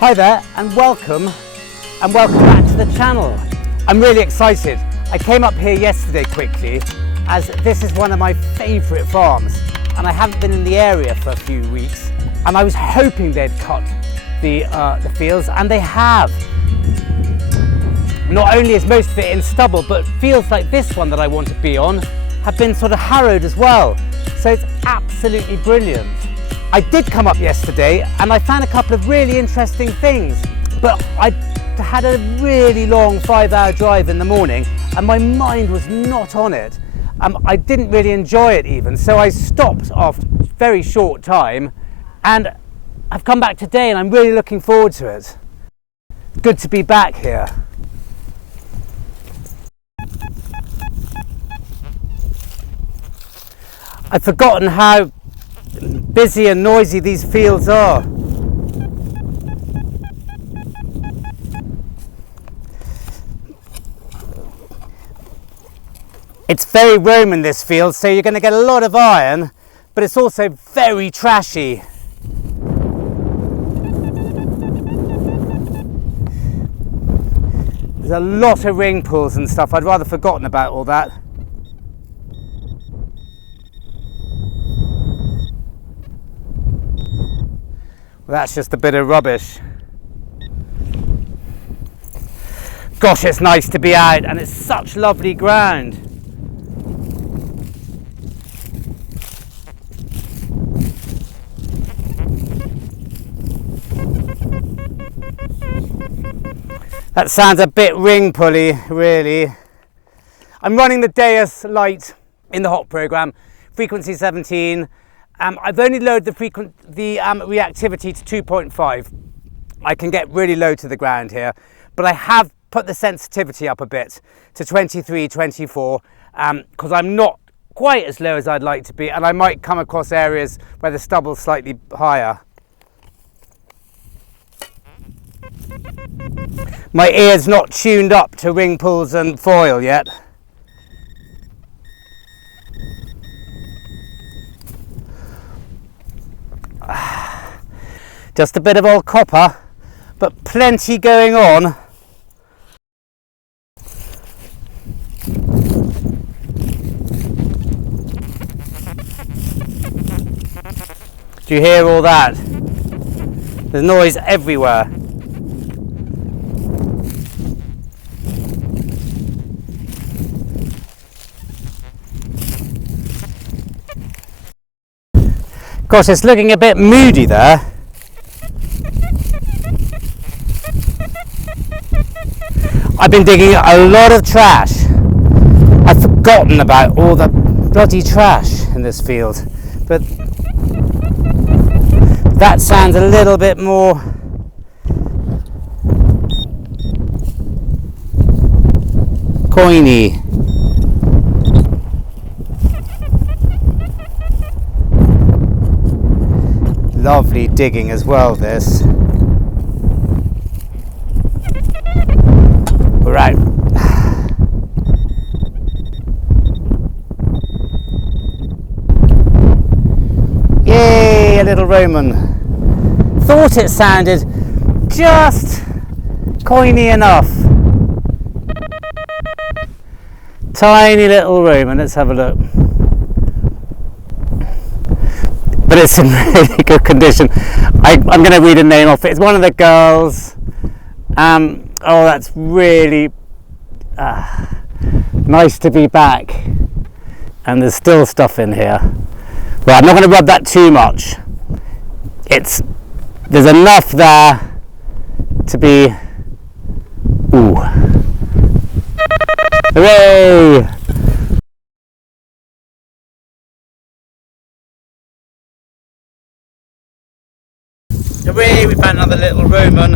Hi there and welcome back to the channel. I'm really excited. I came up here yesterday quickly as this is one of my favourite farms and I haven't been in the area for a few weeks and I was hoping they'd cut the fields, and they have. Not only is most of it in stubble, but fields like this one that I want to be on have been sort of harrowed as well. So it's absolutely brilliant. I did come up yesterday and I found a couple of really interesting things, but I had a really long 5-hour drive in the morning and my mind was not on it. I didn't really enjoy it even, so I stopped after a very short time and I've come back today and I'm really looking forward to it. Good to be back here. I've forgotten how busy and noisy these fields are. It's very Roman, this field, so you're going to get a lot of iron, but it's also very trashy. There's a lot of ring pulls and stuff. I'd rather forgotten about all that. Well, that's just a bit of rubbish. Gosh, it's nice to be out and it's such lovely ground. That sounds a bit ring pulley, really. I'm running the Deus Lite in the hot program, frequency 17. I've only lowered the reactivity to 2.5. I can get really low to the ground here, but I have put the sensitivity up a bit to 23, 24, because I'm not quite as low as I'd like to be, and I might come across areas where the stubble's slightly higher. My ear's not tuned up to ring pulls and foil yet. Just a bit of old copper, but plenty going on. Do you hear all that? There's noise everywhere. Gosh, it's looking a bit moody there. I've been digging a lot of trash. I've forgotten about all the bloody trash in this field, but that sounds a little bit more coiny. Lovely digging as well, this. We're out. Yay, a little Roman. Thought it sounded just coiny enough. Tiny little Roman, let's have a look. But it's in really good condition. I'm going to read a name off it. It's one of the girls. Oh, that's really nice to be back. And there's still stuff in here. Well, I'm not going to rub that too much. There's enough there to be. Ooh. Hooray! Hooray, we found another little Roman.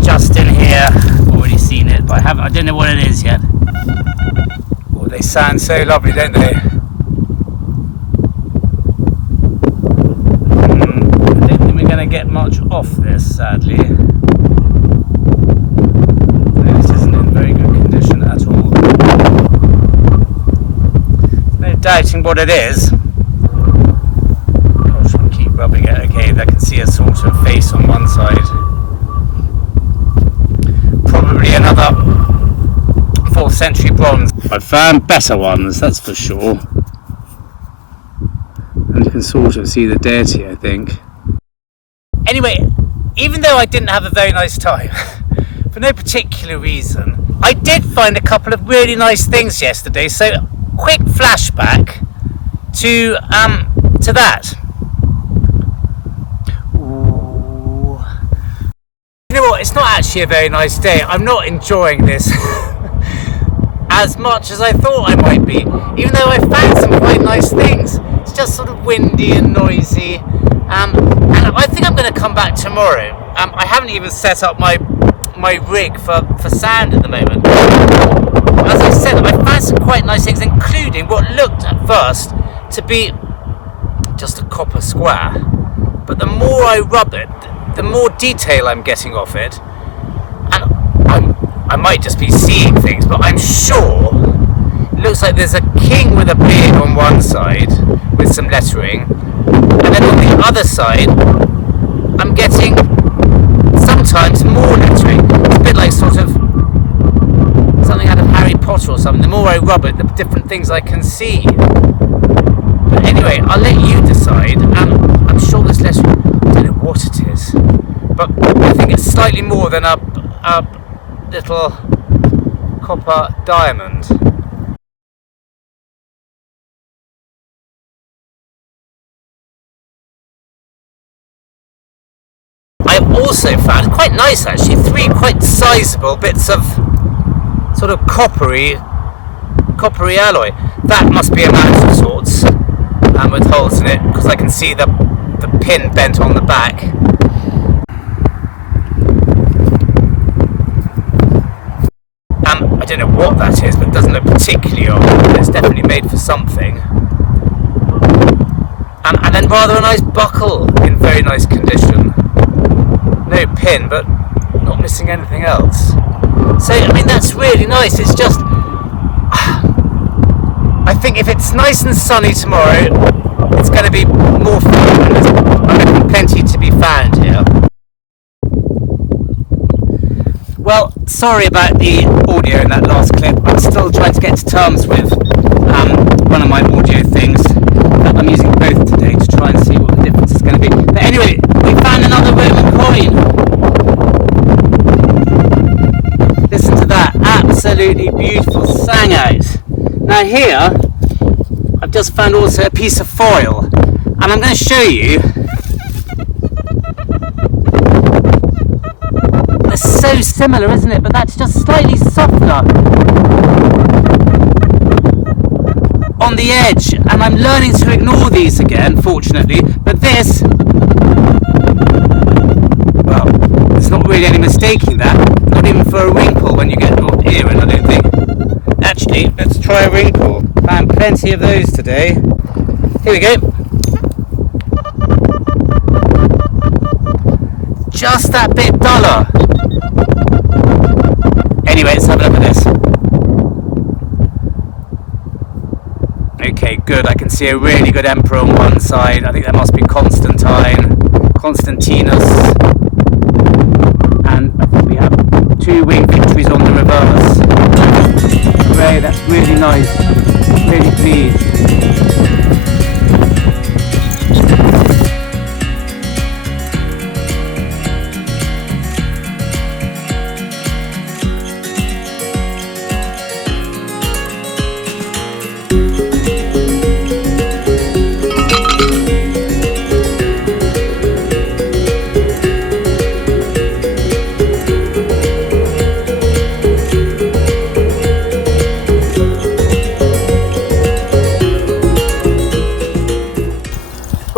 Just in here. I've already seen it, but I don't know what it is yet. Oh, they sound so lovely, don't they? I don't think we're going to get much off this, sadly. This isn't in very good condition at all. No doubting what it is. piece on one side. Probably another 4th century bronze. I've found better ones, that's for sure. And you can sort of see the deity, I think. Anyway, even though I didn't have a very nice time, for no particular reason, I did find a couple of really nice things yesterday. So, quick flashback to that. Ooh. You know what? It's not actually a very nice day. I'm not enjoying this as much as I thought I might be, even though I found some quite nice things. It's just sort of windy and noisy, and I think I'm going to come back tomorrow. I haven't even set up my rig for sound at the moment. As I said, I found some quite nice things, including what looked at first to be just a copper square, but the more I rub it, the more detail I'm getting off it, and I might just be seeing things, but I'm sure it looks like there's a king with a beard on one side with some lettering, and then on the other side I'm getting sometimes more lettering. It's a bit like sort of something out of Harry Potter or something. The more I rub it, the different things I can see. But anyway, I'll let you decide. I'm sure this lettering, I don't know what it is, but I think it's slightly more than a little copper diamond. I've also found, quite nice actually, 3 quite sizable bits of sort of coppery alloy. That must be a mount of sorts, with holes in it, because I can see the pin bent on the back. I don't know what that is, but it doesn't look particularly old. It's definitely made for something. And then rather a nice buckle in very nice condition. No pin, but not missing anything else. So, I mean, that's really nice. It's just, I think if it's nice and sunny tomorrow, it's going to be more fun. There's plenty to be found here. Well, sorry about the audio in that last clip. I'm still trying to get to terms with one of my audio things. I'm using both today to try and see what the difference is going to be. But anyway, we found another Roman coin. Listen to that, absolutely beautiful, sang out. Now here, I've just found also a piece of foil, and I'm going to show you. They're so similar, isn't it? But that's just slightly softer on the edge, and I'm learning to ignore these again, fortunately. But this, well, there's not really any mistaking that, not even for a wrinkle when you get your ear in, I don't think. Actually, let's try a wrinkle. Found plenty of those today. Here we go. Just that bit duller. Anyway, let's have a look at this. Okay, good. I can see a really good emperor on one side. I think that must be Constantinus. And I think we have 2 wing victories on the reverse. Hooray, that's really nice. Really pleased.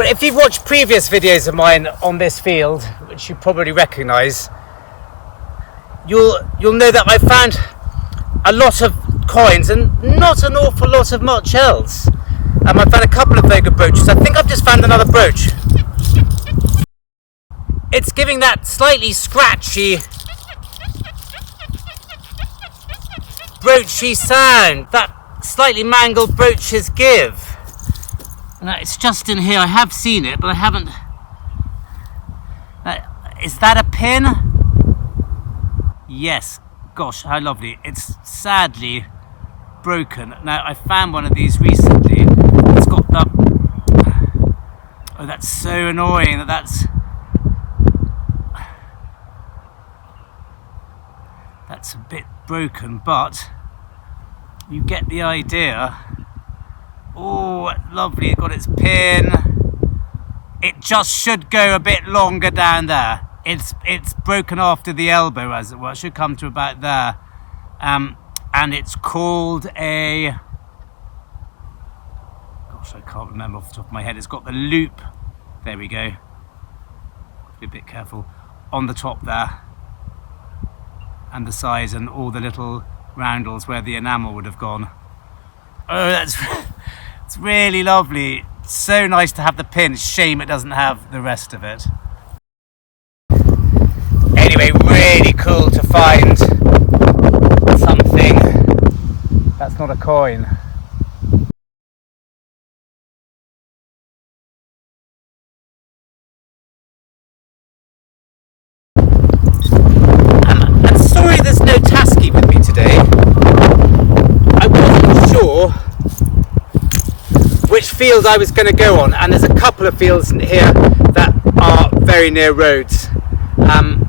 If you've watched previous videos of mine on this field, which you probably recognise, you'll know that I found a lot of coins and not an awful lot of much else. I found a couple of very good brooches. I think I've just found another brooch. It's giving that slightly scratchy, broochy sound that slightly mangled brooches give. Now, it's just in here. I have seen it, but I haven't. Is that a pin? Yes. Gosh, how lovely. It's sadly broken. Now, I found one of these recently. It's got the... Oh, that's so annoying that's a bit broken, but you get the idea. Oh, lovely. It got its pin. It just should go a bit longer down there. It's broken after the elbow, as it were. It should come to about there. And it's called a... Gosh, I can't remember off the top of my head. It's got the loop. There we go. Be a bit careful. On the top there. And the size and all the little roundels where the enamel would have gone. Oh, that's... It's really lovely. It's so nice to have the pin. Shame it doesn't have the rest of it. Anyway, really cool to find something that's not a coin. I'm sorry there's no Tasci with me today. I wasn't sure which field I was going to go on, and there's a couple of fields in here that are very near roads, and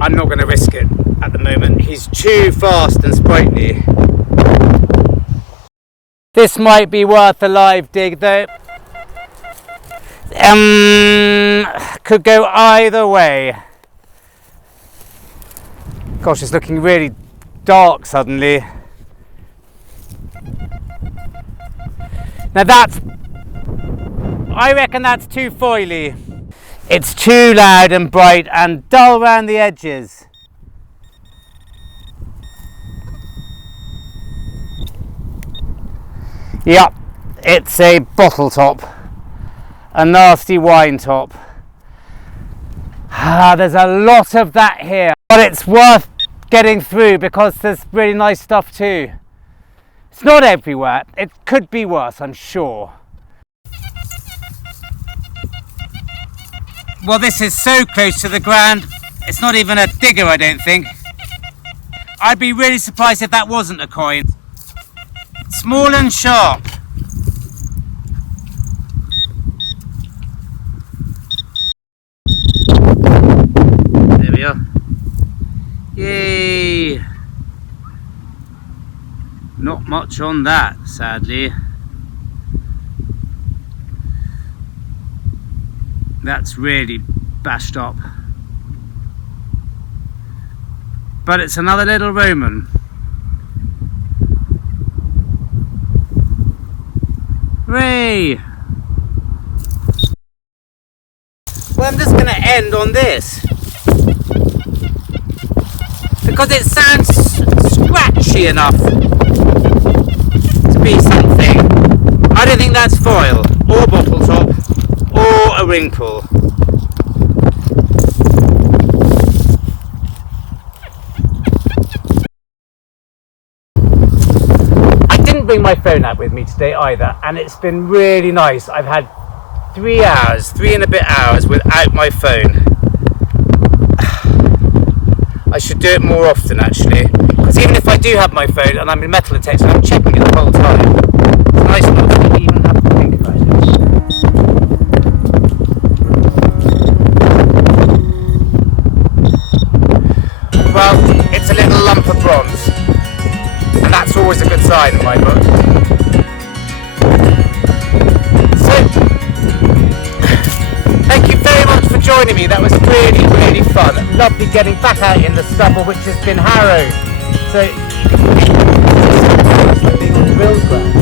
I'm not going to risk it at the moment. He's too fast and sprightly. This might be worth a live dig though. Could go either way. Gosh, it's looking really dark suddenly. Now I reckon that's too foily. It's too loud and bright and dull around the edges. Yep, it's a bottle top. A nasty wine top. There's a lot of that here. But it's worth getting through because there's really nice stuff too. It's not everywhere. It could be worse, I'm sure. Well, this is so close to the ground, it's not even a digger, I don't think. I'd be really surprised if that wasn't a coin. Small and sharp. There we are. Yay! Not much on that, sadly. That's really bashed up. But it's another little Roman. Hooray! Well, I'm just going to end on this. Because it sounds scratchy enough to be something. I don't think that's foil, or bottle top, or a ring pull. I didn't bring my phone out with me today either, and it's been really nice. I've had 3 and a bit hours without my phone. I should do it more often actually, because even if I do have my phone and I'm in metal detector, I'm checking it the whole time. It's nice not to even have to think about it. Well, it's a little lump of bronze, and that's always a good sign in my book. So, thank you very much for joining me. That was really, really fun. Lovely getting back out in the stubble, which has been harrowed. So, you can being on the drill ground.